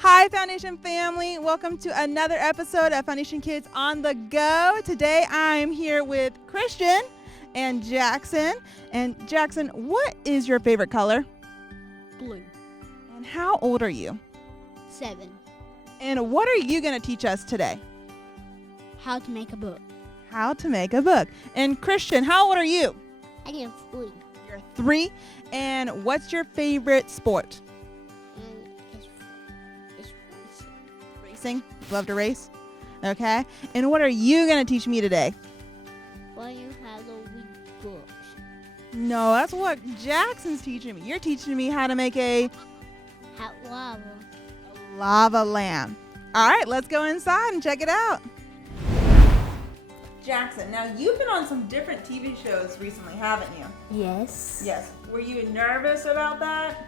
Hi, Foundation family. Welcome to another episode of Foundation Kids on the Go. Today I'm here with Christian and Jaxon. And Jaxon, what is your favorite color? Blue. And how old are you? 7. And what are you going to teach us today? How to make a book. How to make a book. And Christian, how old are you? I am 3. You're 3. And what's your favorite sport? It's Racing. Love to race? Okay. And what are you going to teach me today? why you have the weak books. No, that's what Jackson's teaching me. You're teaching me how to make a Hot lava. lava lamp. All right, let's go inside and check it out. Jaxon, now you've been on some different TV shows recently, haven't you? Yes. Yes. Were you nervous about that?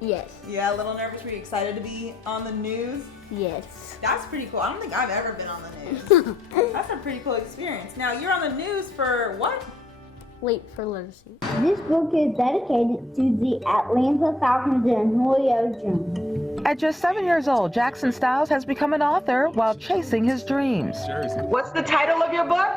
Yes. Yeah, a little nervous. Were you excited to be on the news? Yes. That's pretty cool. I don't think I've ever been on the news. That's a pretty cool experience. Now, you're on the news for what? Wait for literacy. This book is dedicated to the Atlanta Falcons and Julio Jones. At just 7 years old, Jaxon Styles has become an author while chasing his dreams. What's the title of your book?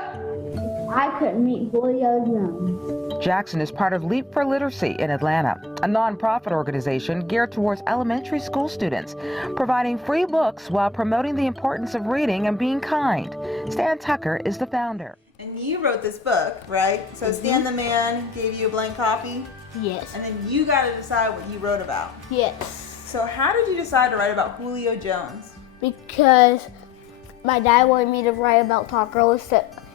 I could meet Julio Jones. Jaxon is part of Leap for Literacy in Atlanta, a nonprofit organization geared towards elementary school students, providing free books while promoting the importance of reading and being kind. Stan Tucker is the founder. And you wrote this book, right? So Stan the man gave you a blank copy, Yes. and then you got to decide what you wrote about. Yes. So how did you decide to write about Julio Jones? Because my dad wanted me to write about Talk Girl,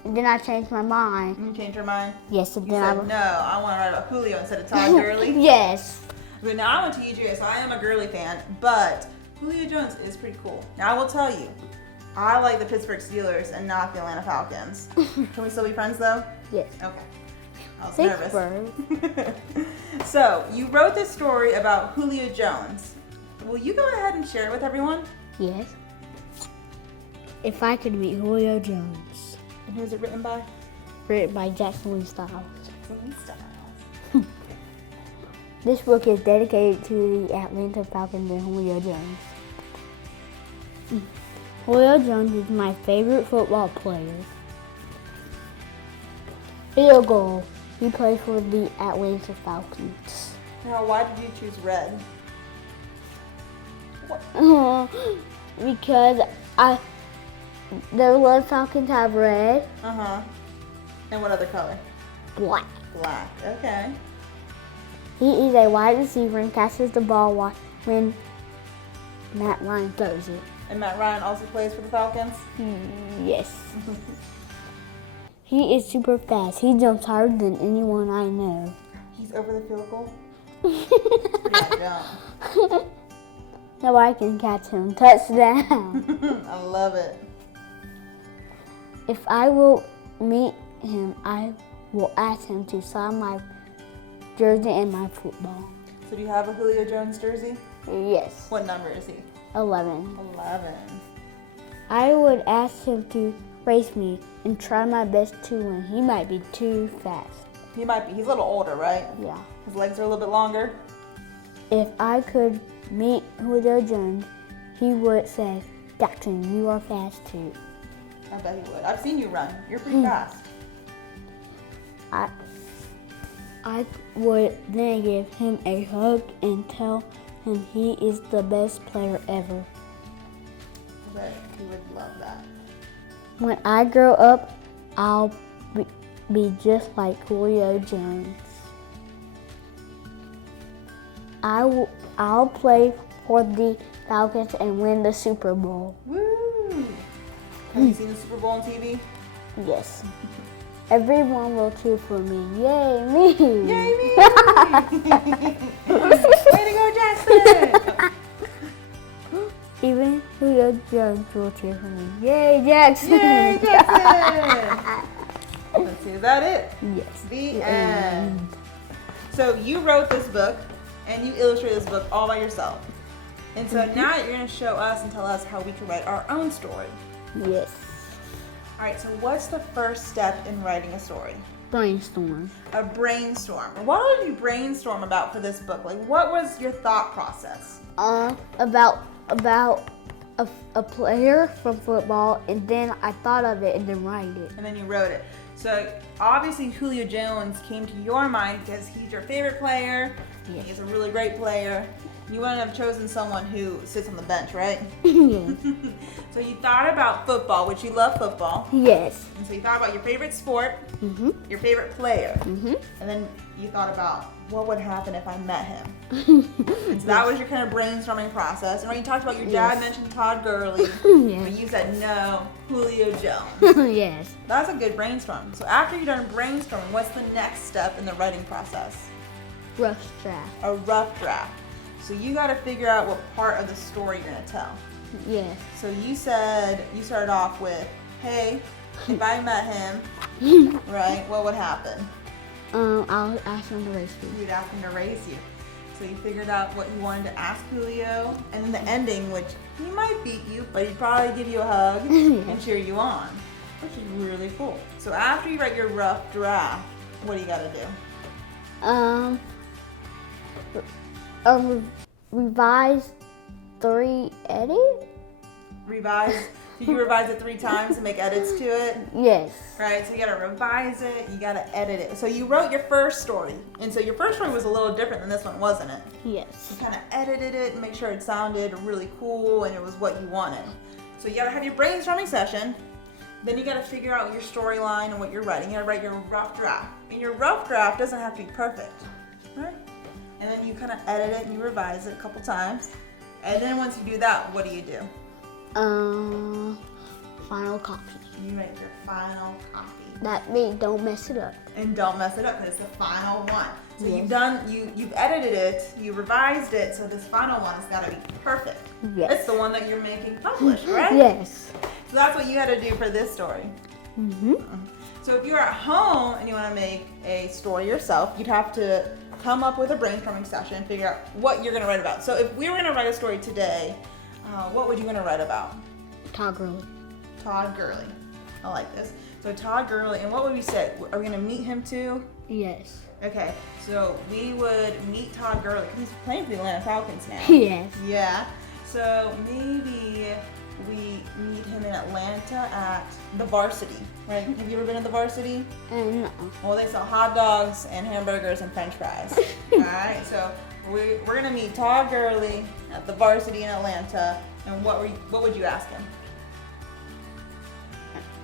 and then I changed my mind. You changed your mind? Yes, and You then said, no, I want to write about Julio instead of Todd Gurley. Yes. But now I went to UGA, so I am a Gurley fan, but Julio Jones is pretty cool. Now I will tell you, I like the Pittsburgh Steelers and not the Atlanta Falcons. Can we still be friends though? Yes. Okay. I was Pittsburgh. nervous. So you wrote this story about Julio Jones. Will you go ahead and share it with everyone? Yes. If I could meet Julio Jones. And who's it written by? Written by Jaxon Styles. Jackson Styles. This book is dedicated to the Atlanta Falcons and Julio Jones. Julio Jones is my favorite football player. Field goal. He plays for the Atlanta Falcons. Now, why did you choose red? Because the Atlanta Falcons have red, Uh-huh. And what other color? black. Black. Okay. He is a wide receiver and catches the ball when Matt Ryan throws it. And Matt Ryan also plays for the Falcons? Yes. He is super fast. He jumps harder than anyone I know. He's over the field goal? Pretty jump. Nobody can catch him. Touchdown. I love it. If I will meet him, I will ask him to sign my jersey and my football. So do you have a Julio Jones jersey? Yes. What number is he? 11. 11. I would ask him to race me and try my best to win. He might be too fast. He might be. He's a little older, right? Yeah. His legs are a little bit longer. If I could meet Julio Jones, he would say, Jaxon, you are fast too. I bet he would. I've seen you run. You're pretty fast. I would then give him a hug and tell him he is the best player ever. I bet he would love that. When I grow up, I'll be just like Julio Jones. I'll play for the Falcons and win the Super Bowl. Woo! Have you seen the Super Bowl on TV? Yes. Everyone will cheer for me. Yay, me! Yay, me! Way to go, Jaxon! Even who Julio Jones will cheer for me. Yay, Jaxon! Yay, Jaxon! Let's see, is that it? Yes. The end. So you wrote this book and you illustrated this book all by yourself. And so now you're going to show us and tell us how we can write our own story. Yes. All right, so what's the first step in writing a story? Brainstorm. A brainstorm. What did you brainstorm about for this book? Like, what was your thought process? About a player from football, and then I thought of it and then write it. And then you wrote it. So obviously Julio Jones came to your mind because he's your favorite player. Yes. He's a really great player. You wouldn't have chosen someone who sits on the bench, right? Yes. So you thought about football, which you love football. Yes. And so you thought about your favorite sport, Mhm. your favorite player. Mhm. And then you thought about what would happen if I met him. And so that was your kind of brainstorming process. And when you talked about your dad Yes. mentioned Todd Gurley, Yes. but you said no, Julio Jones. Yes. That's a good brainstorm. So after you're done brainstorming, what's the next step in the writing process? Rough draft. A rough draft. So you got to figure out what part of the story you're going to tell. Yes. So you said, you started off with, hey, if I met him, right, what would happen? I'll ask him to race me. You'd ask him to race you. So you figured out what you wanted to ask Julio, and then the ending, which he might beat you, but he'd probably give you a hug and cheer you on, which is really cool. So after you write your rough draft, what do you got to do? Revise 3 edit? Revise. Did you revise it 3 times and make edits to it? Yes. Right, so you gotta revise it, you gotta edit it. So you wrote your first story, and so your first story was a little different than this one, wasn't it? Yes. You kind of edited it and make sure it sounded really cool and it was what you wanted. So you gotta have your brainstorming session, then you gotta figure out your storyline and what you're writing. You gotta write your rough draft. And your rough draft doesn't have to be perfect, right? And then you kind of edit it and you revise it a couple times. And then once you do that, what do you do? Final copy. You make your final copy. That means don't mess it up. And don't mess it up because it's the final one. So Yes. you've edited it, you revised it, so this final one has got to be perfect. Yes. It's the one that you're making published, right? Yes. So that's what you had to do for this story. Mm-hmm. So if you're at home and you want to make a story yourself, you'd have to come up with a brainstorming session, figure out what you're going to write about. So if we were going to write a story today, what would you going to write about? Todd Gurley. Todd Gurley. I like this. So Todd Gurley, and what would we say? Are we going to meet him too? Yes. Okay, so we would meet Todd Gurley because he's playing for the Atlanta Falcons now. Yes. Yeah. So maybe we meet him in Atlanta at the Varsity, right? Have you ever been to the Varsity? And Well, they sell hot dogs and hamburgers and french fries. All right, so we're going to meet Todd Gurley at the Varsity in Atlanta. And what would you ask him?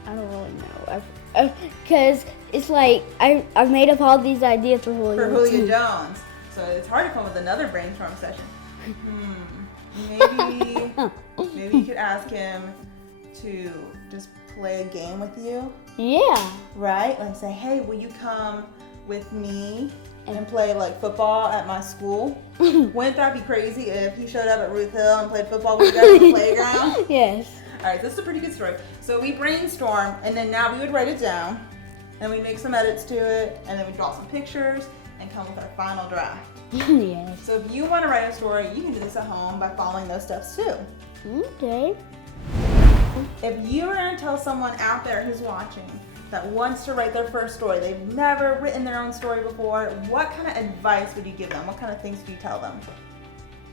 I don't really know. Because it's like I've made up all these ideas for Julio. For Julio Jones. So it's hard to come up with another brainstorm session. Maybe you could ask him to just play a game with you, Yeah. right? Like say, hey, will you come with me and play like football at my school? Wouldn't that be crazy if he showed up at Ruth Hill and played football with you guys on the playground? Yes. All right, this is a pretty good story. So we brainstorm, and then now we would write it down, and we make some edits to it, and then we draw some pictures and come with our final draft. Yes. So if you want to write a story, you can do this at home by following those steps too. Okay. If you were going to tell someone out there who's watching that wants to write their first story, they've never written their own story before, what kind of advice would you give them? What kind of things do you tell them?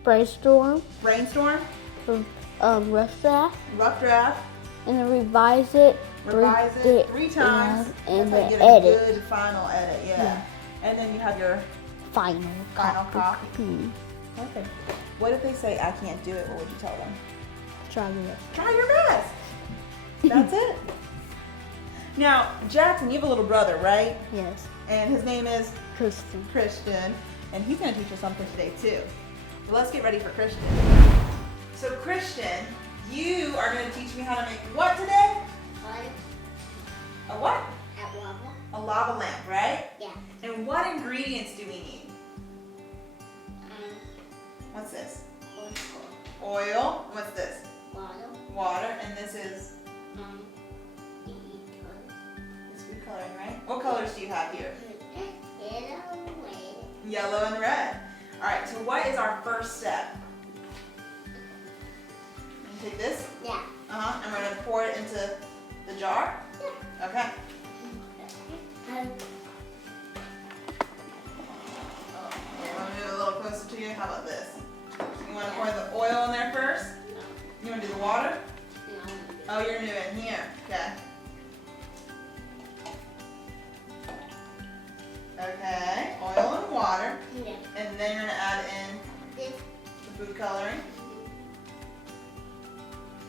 Brainstorm. Brainstorm, Rough draft. rough draft, And then revise it. revise it 3 times, And that's how you then get edit. a good final edit, yeah. And then you have your Final copy. Hmm. Okay. What if they say, I can't do it? What would you tell them? Try it. Try your best. That's it. Now, Jaxon, you have a little brother, right? Yes. And his name is Christian. and he's going to teach us something today too. So let's get ready for Christian. So Christian, you are going to teach me how to make what today? A what? A lava lamp, right? Yeah. And what ingredients do we need? What's this? Oil. What's this? Water. What colors do you have here? Yellow, Yellow and red. All right, so what is our first step? You take this? yeah. And we're gonna pour it into the jar? Okay. Okay, let me move it a little closer to you. How about this? You wanna pour the oil in there first? You wanna do the water? Oh, you're new in here. Okay. Okay, oil and water. Yeah. And then you're gonna add in This. the food coloring.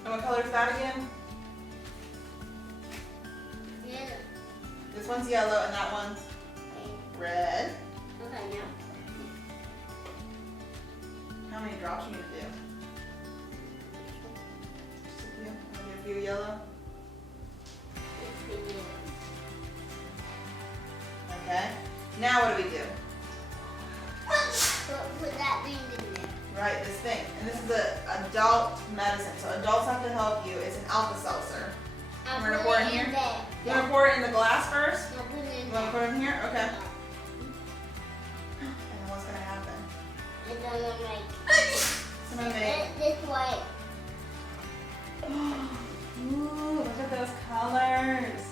And what color is that again? Yeah. This one's yellow and that one's red. Okay, now. How many drops you need to do? Just a few. I'm gonna do a few yellow. It's the yellow. Okay. Now what do we do? Put that thing in there. Right, this thing. And this is an adult medicine. So adults have to help you. It's an Alka-Seltzer. We're gonna pour it in here? There. You wanna pour it in the glass first? No, put it in You there. wanna put it in here? Okay. And then what's gonna happen? It's gonna make It's gonna make. this way. Ooh, look at those colors.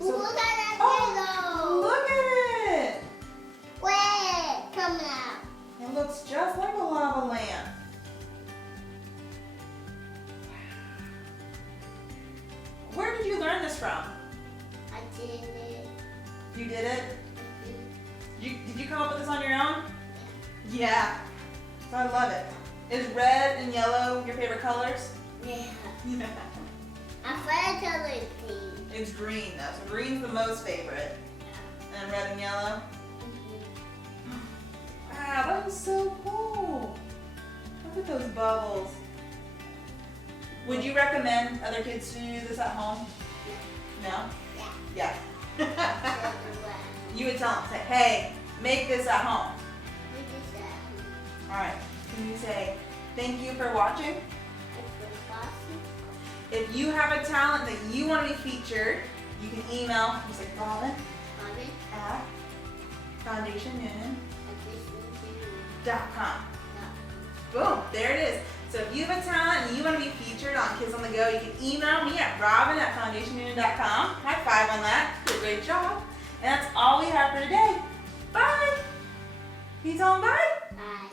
Look at that Oh, yellow. look at it! Wait, coming out. It looks just like a lava lamp. Where did you learn this from? I did it. You did it? Did you come up with this on your own? Yeah. So I love it. Is red and yellow your favorite colors? Yeah. Yeah. I found color green. It's green though. So green's the most favorite. And red and yellow. Wow, that was so cool. Look at those bubbles. Would you recommend other kids to do this at home? No? Yeah. Yeah. You would tell them, say, hey, make this at home. All right. Can you say, thank you for watching? If you have a talent that you want to be featured, you can email, you say Robin at foundationnewnan.com. Boom, there it is. So if you have a talent and you want to be featured on Kids on the Go, you can email me at robin at foundationnewnan.com. High five on that. You did a great job. And that's all we have for today. Bye. Can you tell them bye? Bye.